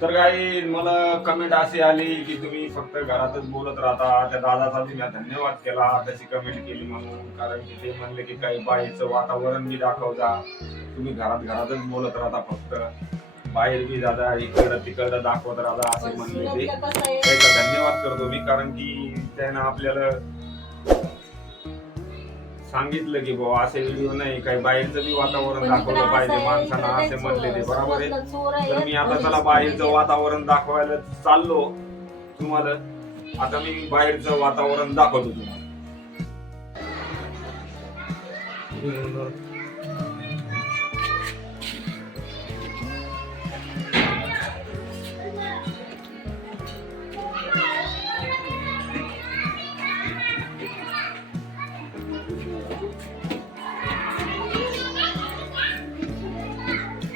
तर काही मला कमेंट अशी आली की तुम्ही फक्त घरातच बोलत राहता. त्या दादाचा मी धन्यवाद केला त्याची कमेंट केली म्हणून, कारण की ते म्हणले की काही बाहेरचं वातावरण बी दाखवता, तुम्ही घरातच बोलत राहता, फक्त बाहेर बी दादा इकडं तिकडं दाखवत राहता असे म्हणले ते. त्याचा धन्यवाद करतो मी, कारण की त्यानं आपल्याला सांगितलं की बाबा असे व्हिडिओ नाही, काही बाहेरचं बी वातावरण दाखवलं पाहिजे माणसांना असे म्हणले ते. बरोबर आहे. तर मी आता त्याला बाहेरचं वातावरण दाखवायला चाललो तुम्हाला. आता मी बाहेरचं वातावरण दाखवतो तुम्हाला.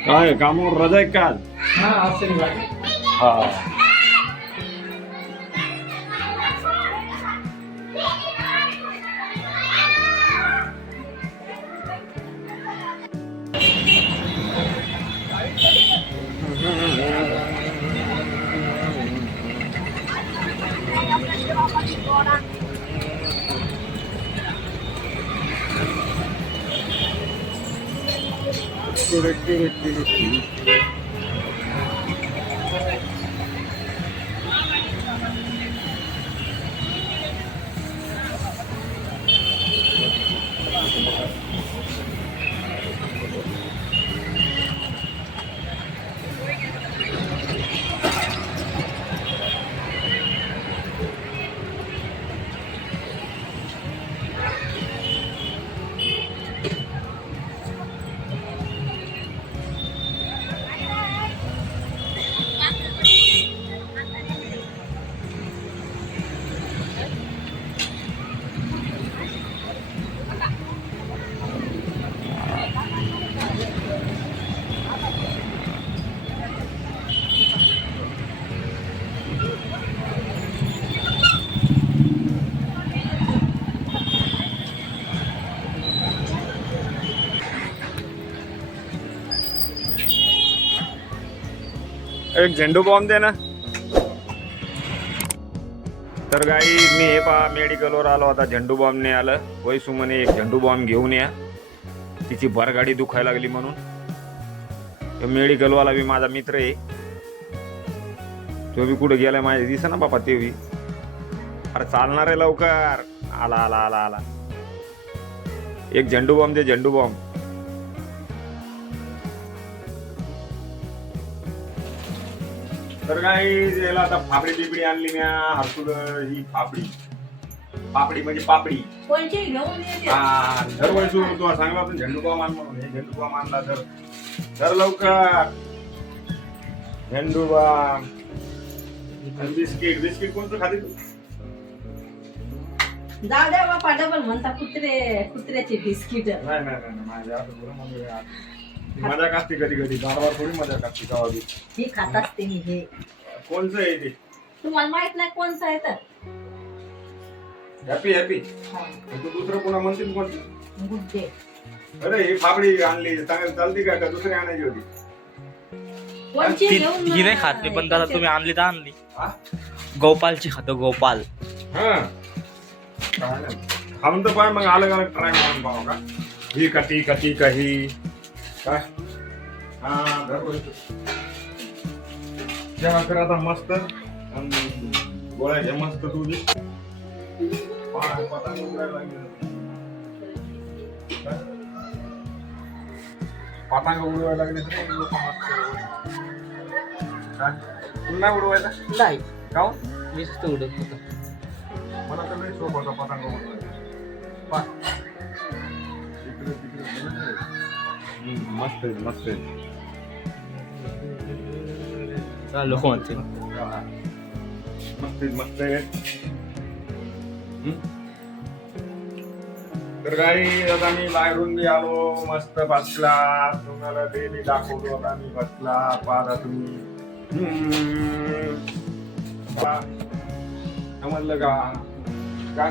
काय कामावर रजा आहे का आज? हा. एक झेंडू बॉम्ब दे ना. तर गाई मी हे पहा मेडिकलवर आलो आता, झेंडू बॉम्ब नाही आलं. वैसू म्हणे एक झेंडू बॉम्ब घेऊन या, तिची भरगाडी दुखायला लागली म्हणून. मेडिकलवाला बी माझा मित्र आहे, तो बी कुठे गेलाय माझ्या दिसा ना बापा. ते बी अरे चालणार आहे लवकर. आला आला आला आला. एक झेंडू बॉम्ब दे, झेंडू बॉम्ब. तर काय याला आता फापडी बिबडी आणली म्या. हरसुड ही फापडी, फापडी म्हणजे पापडी. हा दरवेळेस तुला सांगला होता झेंडू बॉम्ब आण म्हणून. हे झेंडू बॉम्ब आणला तर लवकर. झेंडू बॉम्ब, बिस्किट. बिस्किट कोणतं खाते तू? दादा बापा डबल म्हणता कुत्र्याचे बिस्किट. नाही नाही नाही माझ्या मजाक असते कधी कधी. बारबार थोडी मजाक असते गावा बी. हे खात असते मी. हे कोणचं आहे ते तुम्हाला माहित नाही कोणचं आहे तर? Happy happy. तू दुसरं कोणा म्हणते कोणती? गुड्डे. अरे ही फापडी आणली चांगली चालती का दुसरी आणायची होती? ही नाही खात मी, पण दादा तुम्ही आणली तर आणली. गोपालची खातो, गोपाल. हा खाऊन तर पाय मग अलग अलग ट्राय मारून पाहू का. ही कटी कटी काही काय. हा जेव्हा कर आता मस्त गोळ्याच्या मस्त तुझी पतंग उडायला लागली. पतंग उडवायला लागले तर लोक मस्त. पुन्हा उडवायला नाही का मी उडत होतो. मला तर नाही शोक होता पतंग उडवायला. तिकडे तिकडे मस्त आहे मस्त आहे. लोक म्हणते मस्त मस्त आहे. तर काही आता मी बाहेरून बी आलो मस्त बसला. तुम्हाला ते बी दाखवतो आता मी बसला. पाहता तुम्ही समजलं का काय?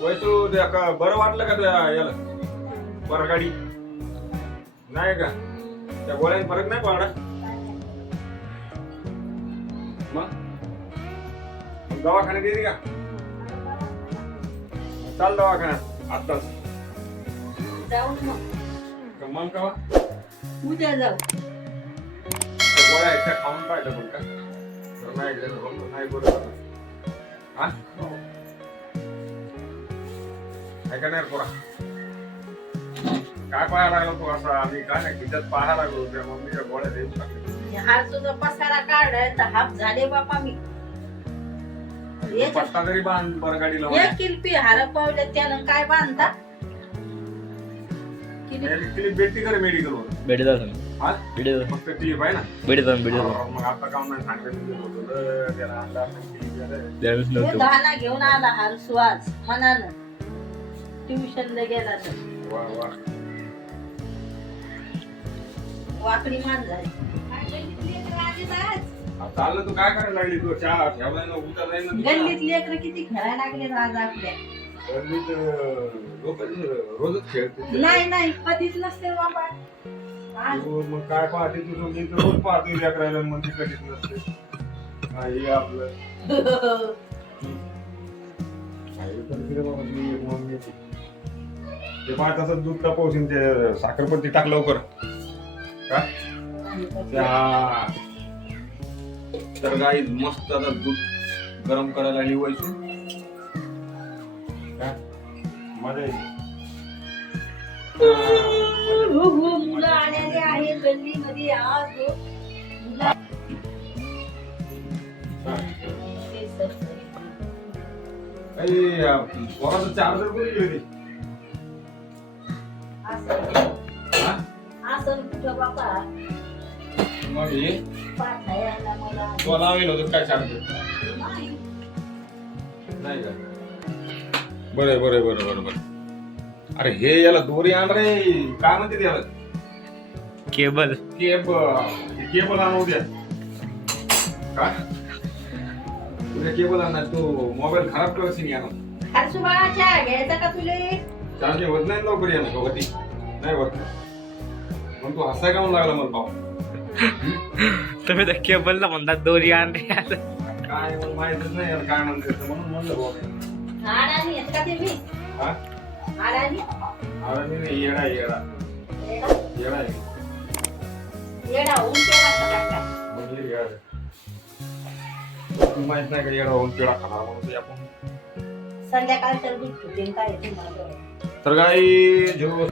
वैसू बरं वाटलं का तुला याला? बरगाडी नाही का? त्या गोळ्याने फरक नाही पडला मग दवाखान्यात गेली का? चाल दवाखान्यात आत्ताच. जाऊ मग मग का उद्या जाऊ. गोळ्या एकट्या खाऊन पाहिजे पण का तर नाही गेलं तर नाही बरोबर हा काय करणार पोरा? काय पाहायला लागलो तू असा? आम्ही काय नाही खिच्यात पाहायला लागलो त्या मम्मीच्या गोळ्या देऊन टाकले. हा तुझा पसारा काढाय तर हाप झाले बापा मी. पट्टा तरी बांध बरगाडी लावून. एक किल्पी हार पावले त्यानं काय बांधता? क्लिप भेटती का रे मेडिकल वर? भेटत हा भेटत फक्त क्लिप आहे ना? भेटत मग आता काम नाही सांगितलं त्याला आणला क्लिप नव्हतं. दहाना घेऊन आला हार सुवास मनानं ट्युशनला गेला तर वा वा वाकडी मान झाली. चाललं तू काय करायला लागली? तू चहा ठेवलाय ना उठा जाईल ना तुझा? गल्लीत लेकर किती खेळायला लागले आज आपल्या. गल्लीत रोजच खेळते. नाही कधीच नसते बाबा. आज तू मग काय पाहते तुझं? मी तर रोज पाहते लेकरायला म्हणजे कधीच नसते. हा, हे आपलं काही पण तिकडे बाबा मी एक मम्मी ते पाय तसं दूध तापवशील ते साखरपट्टी टाक लवकर का त्या तर गाई मस्त आता दूध गरम करायला लिवायची काय मजा येईल. मुलं आलेले आहे गल्लीमध्ये आज हो. मुलं- पोराचं चार्जर कुठे गेले? असं कुठं बाबा मग हे पाठायला मला तो लावेल होतं काय चार्जर नाही. नाही का? बरं. अरे हे याला दोरी आण रे. काय म्हणते त्याला? केबल केबल आणू द्या का? तुझ्या केबल आणणार तू मोबाईल खराब करशील यानं. हरसुबाळा चहा घ्यायचा का तुले? चार्जिंग होत नाही लवकर यानं का होती? नाही होत. मग तू हसाय काऊन लागला मला पाहून? तुम्ही त्या केबलला म्हणतात दोरी आण रे. काय मला माहितच नाही यार काय म्हणते म्हणून म्हणलं बाबा. अडाणी आहेत का ते मी? हा अडाणी? अरे मी नाही येडा येडा? आहे. येडा होऊन केला का काय? म्हणजे येडा. तू माहित नाही का येडा होऊन पेढा खाणार म्हणून ते आपण. संध्याकाळच्या दूध फुटेल काय येते मला. तर काही जो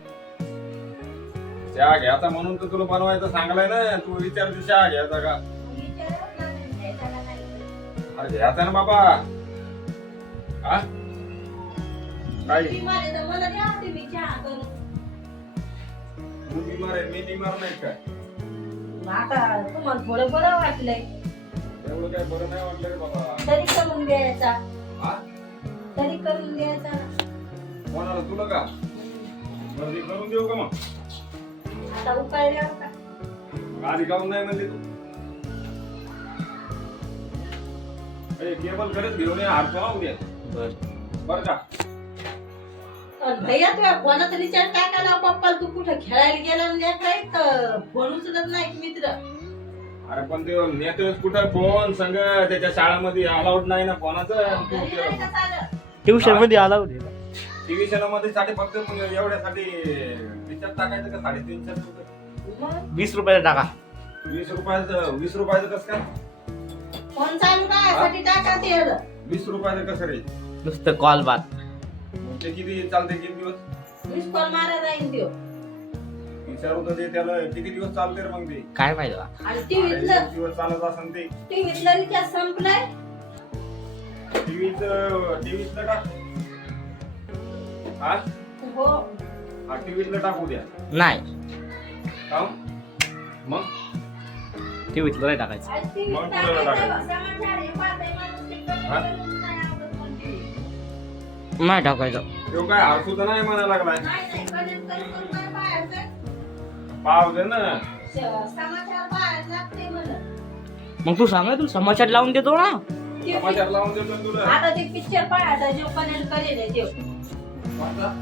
चहा घ्यायचा म्हणून तर तुला बनवायचं सांगलाय ना. तू विचारते चहा घ्यायचा का? विचारत नाही, घ्यायचा का नाही? अरे घ्यायचा ना बाबा. हा काय बिमार आहे तर मला द्या ते मी चहा करून. तू बिमार आहे मी बिमार नाही काय? आता तुम्हाला थोडं बरं वाटलंय एवढं काय बरं नाही वाटलं रे बाबा. तरी करून द्यायचा. हा तरी करून द्यायचा ना. कोणाला तुला का? बरं ते करून देऊ का मग? आता उपाय द्या का? मग आधी काऊन नाही म्हणते तू? केबल खरंच घेऊन ये हात लावून द्या बरं का? भैया तुझ्या फोनात रिचार्ज टाकायला पप्पा तू कुठं खेळायला गेला म्हणजे काय तर फोन उचलत नाही मित्र. अरे पण ते नेतोस कुठं फोन संग त्याच्या शाळेमध्ये अलाउड नाही ना फोनाचं. घरी नाही का चालत? ट्युशन मध्ये आला होते. टीव्ही मध्ये साठी फक्त एवढ्यासाठी रिचार्ज टाकायचं का 350 रुपये? मग 20 रुपयाला टाका. 20 रुपयाचं कसं काय? फोन चालू करायसाठी टाका ते. 20 रुपयाचं कसं रे? नुसतं कॉल बात. मग ते किती चालते किती दिवस? मिस कॉल मारा जाईन त्यो. विचारू तर ते त्याला किती दिवस चालते रे मग ते? काय माहिती बा. आणि अरे, टीव्हीतलं एक दिवस चालत असेल ते. टीव्हीतलं रिचार्ज संपलाय. टीव्हीतलं टाक. हा हो टीव्हीतलं टाकू द्या. नाही का मग टीव्हीतलं नाही टाकायचं. आज टीव्हीत मग कुणाला टाकायचं टाकायचं? समाचार हे पाहतंय माणूस ते हा? करून नाही आवडत पण TV. नाही टाकायचं. तो काय हरसू तर नाही म्हणायला लागलाय. नाही कनेक्ट करून काय पाहायचं? पाव दे ना. समाचार पाहायला लागते मला. मग तू सांग तू समाचार लावून देतो ना. ते समाचार लावून देतो तुला. आता ते पिक्चर पाहायचा जो कनेक्ट करेल आहे त्यो. कोणता?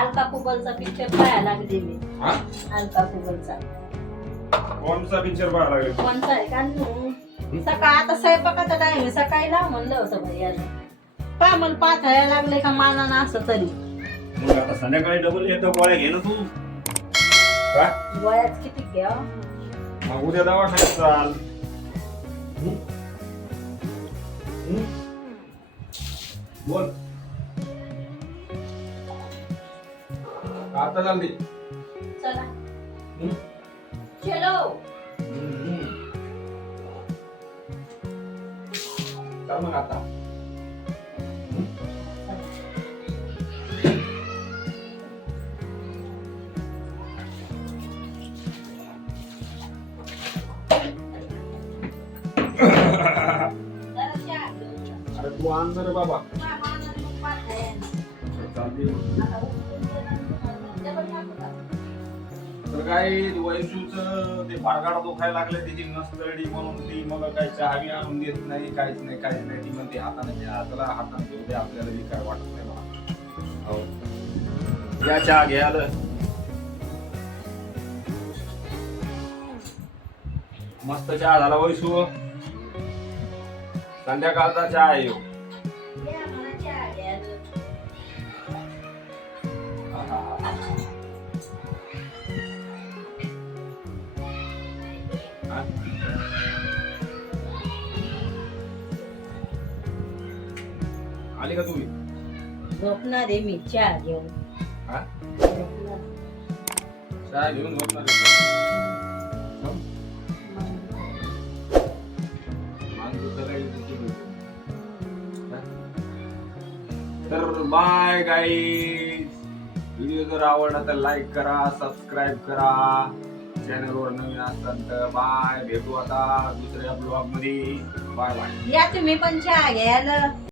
अलका कुबलचा पिक्चर पाहायला लागले मी. हा? अलका कुबलचा कोणचा पिक्चर पाहायला लागले कोणता आहे का नु? सकाळ आता स्वयंपाकाचा टाइम आहे, सकाळी लाव म्हणलं होतं भैयाला. का मला पाठायला लागले का मानानं असं तरी. मग आता संध्याकाळी डबल येतो गोळ्या घे ना तू. का वयात किती घ्या मग उद्या दवाखान्यात चाल. बोल आता चालते. चला चलो. कर मग आता. जरा चहा घेऊन अरे तू आण ना रे बाबा. जा. मानानं मग पाठायला. चालते. आता उठून गेलं ना, डबल टाकू का? तर काय वैशूच ते पारगाडा दुखायला लागले त्याची नस गळली म्हणून ती मग काय चहा बी आणून देत नाही काहीच नाही ती म्हणते हाताने घ्या त्याला हाताने घेऊ दे आपल्याला बी काय वाटत नाही बा. हो या चहा घ्यायला. मस्त चहा झाला वैशू. संध्याकाळचा चहा आहे ह्यो. या मला चहा घ्यायला. आली का तुम्ही? झोपणार आहे मी चहा घेऊन. हा? झोपणार. चहा घेऊन झोपणार आहे. तर बाय गाईज. व्हिडिओ जर आवडला तर लाईक करा, सबस्क्राईब करा. चॅनल वर नवीन असताना तर बाय. भेटू आता दुसऱ्या ब्लॉग मध्ये. Bye bye. या तुम्ही पण चहा घ्यायला.